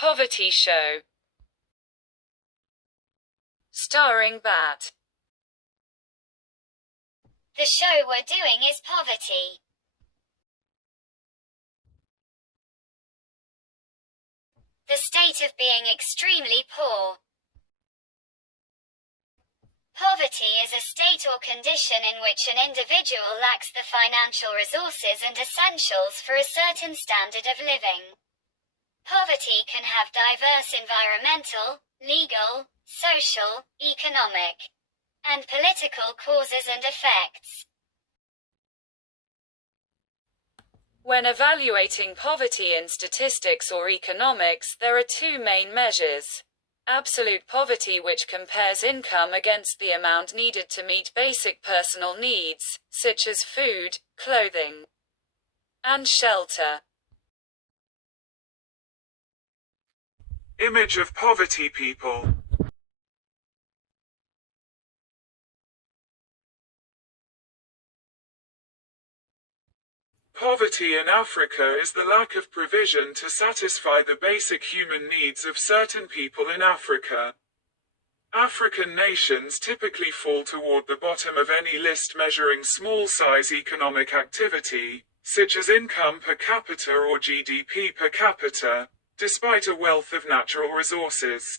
Poverty show. Starring Bat. The show we're doing is poverty. The state of being extremely poor. Poverty is a state or condition in which an individual lacks the financial resources and essentials for a certain standard of living. Poverty can have diverse environmental, legal, social, economic, and political causes and effects. When evaluating poverty in statistics or economics, there are two main measures. Absolute poverty, which compares income against the amount needed to meet basic personal needs, such as food, clothing, and shelter. Image of poverty people. Poverty in Africa is the lack of provision to satisfy the basic human needs of certain people in Africa. African nations typically fall toward the bottom of any list measuring small-size economic activity, such as income per capita or GDP per capita, despite a wealth of natural resources.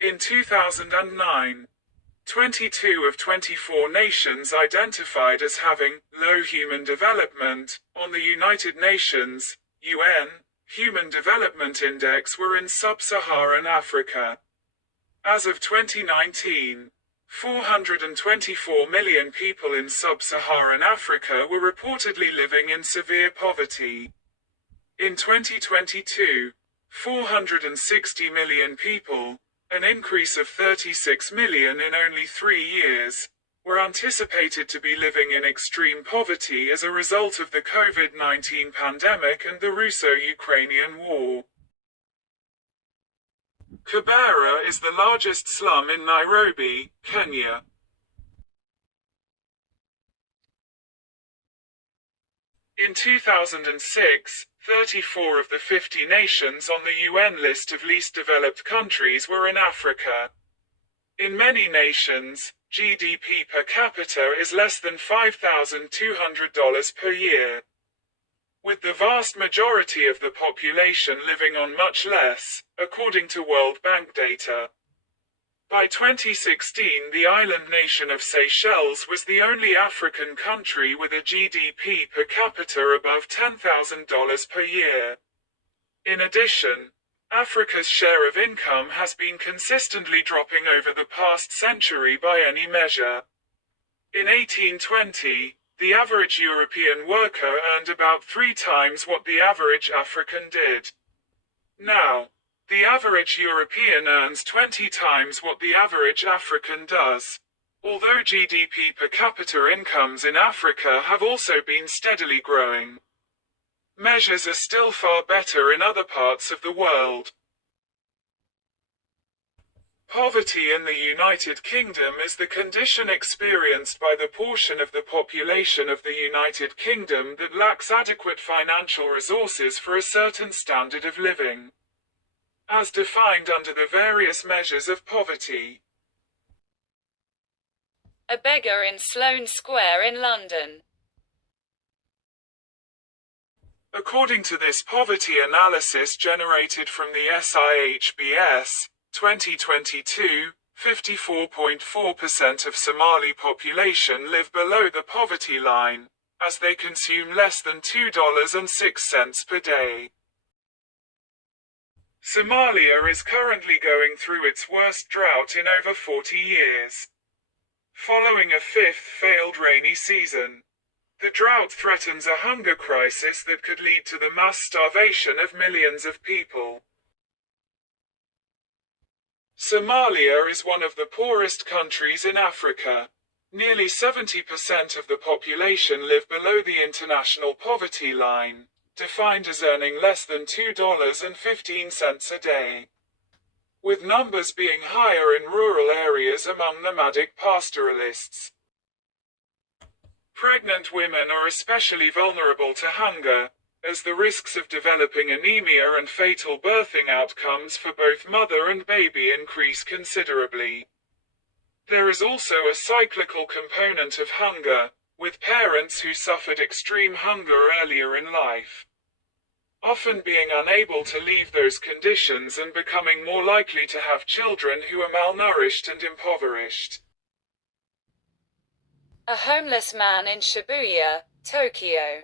In 2009, 22 of 24 nations identified as having low human development on the United Nations (UN) Human Development Index were in sub-Saharan Africa. As of 2019, 424 million people in sub-Saharan Africa were reportedly living in severe poverty. In 2022, 460 million people, an increase of 36 million in only 3 years, were anticipated to be living in extreme poverty as a result of the COVID-19 pandemic and the Russo-Ukrainian war. Kibera is the largest slum in Nairobi, Kenya. In 2006, 34 of the 50 nations on the UN list of least developed countries were in Africa. In many nations, GDP per capita is less than $5,200 per year. With the vast majority of the population living on much less, according to World Bank data. By 2016, the island nation of Seychelles was the only African country with a GDP per capita above $10,000 per year. In addition, Africa's share of income has been consistently dropping over the past century by any measure. In 1820, the average European worker earned about 3 times what the average African did. Now, the average European earns 20 times what the average African does. Although GDP per capita incomes in Africa have also been steadily growing, measures are still far better in other parts of the world. Poverty in the United Kingdom is the condition experienced by the portion of the population of the United Kingdom that lacks adequate financial resources for a certain standard of living, as defined under the various measures of poverty. A beggar in Sloane Square in London. According to this poverty analysis generated from the SIHBS, 2022, 54.4% of Somali population live below the poverty line, as they consume less than $2.06 per day. Somalia is currently going through its worst drought in over 40 years. Following a 5th failed rainy season, the drought threatens a hunger crisis that could lead to the mass starvation of millions of people. Somalia is one of the poorest countries in Africa. Nearly 70% of the population live below the international poverty line, defined as earning less than $2.15 a day, with numbers being higher in rural areas among nomadic pastoralists. Pregnant women are especially vulnerable to hunger, as the risks of developing anemia and fatal birthing outcomes for both mother and baby increase considerably. There is also a cyclical component of hunger, with parents who suffered extreme hunger earlier in life often being unable to leave those conditions and becoming more likely to have children who are malnourished and impoverished. A homeless man in Shibuya, Tokyo.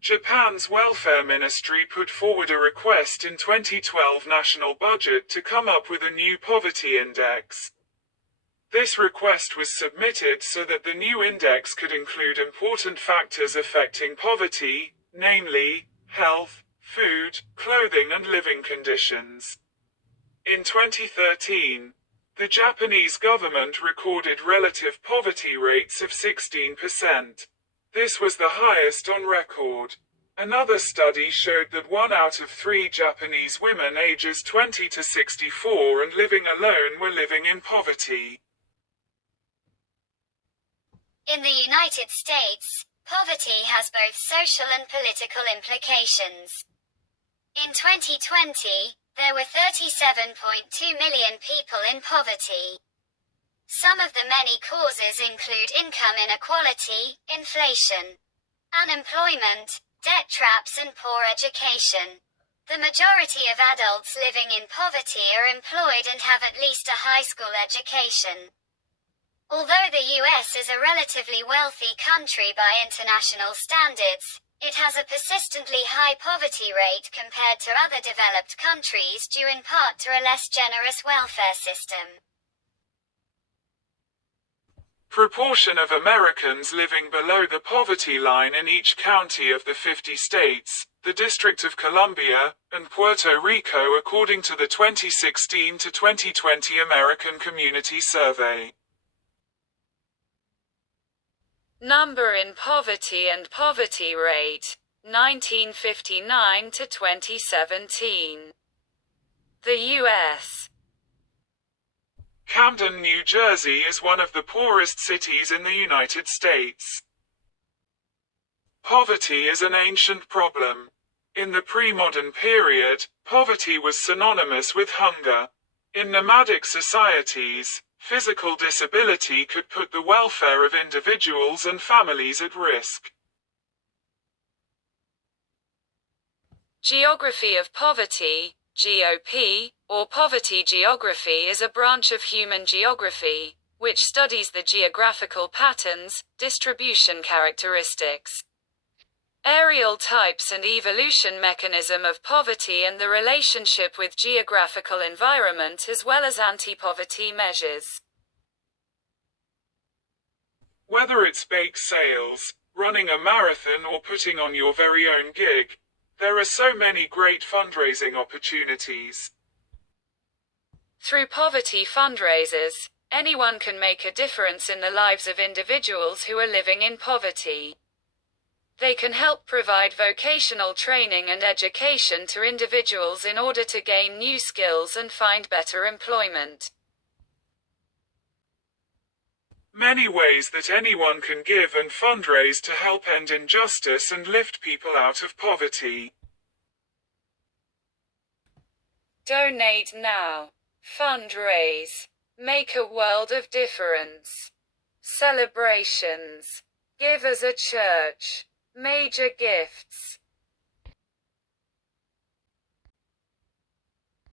Japan's welfare ministry put forward a request in 2012 national budget to come up with a new poverty index. This request was submitted so that the new index could include important factors affecting poverty, namely, health, food, clothing and living conditions. In 2013, the Japanese government recorded relative poverty rates of 16%. This was the highest on record. Another study showed that 1 out of 3 Japanese women ages 20 to 64 and living alone were living in poverty. In the United States, poverty has both social and political implications. In 2020, there were 37.2 million people in poverty. Some of the many causes include income inequality, inflation, unemployment, debt traps and poor education. The majority of adults living in poverty are employed and have at least a high school education. Although the US is a relatively wealthy country by international standards, it has a persistently high poverty rate compared to other developed countries due in part to a less generous welfare system. Proportion of Americans living below the poverty line in each county of the 50 states, the District of Columbia, and Puerto Rico according to the 2016 to 2020 American Community Survey. Number in poverty and poverty rate, 1959 to 2017. The U.S. Camden, New Jersey is one of the poorest cities in the United States. Poverty is an ancient problem. In the pre-modern period, poverty was synonymous with hunger. In nomadic societies, physical disability could put the welfare of individuals and families at risk. Geography of poverty, GOP, or poverty geography is a branch of human geography, which studies the geographical patterns, distribution characteristics, areal types and evolution mechanism of poverty and the relationship with geographical environment as well as anti-poverty measures. Whether it's bake sales, running a marathon or putting on your very own gig, there are so many great fundraising opportunities. Through poverty fundraisers, anyone can make a difference in the lives of individuals who are living in poverty. They can help provide vocational training and education to individuals in order to gain new skills and find better employment. Many ways that anyone can give and fundraise to help end injustice and lift people out of poverty. Donate now. Fundraise. Make a world of difference. Celebrations. Give as a church. Major gifts.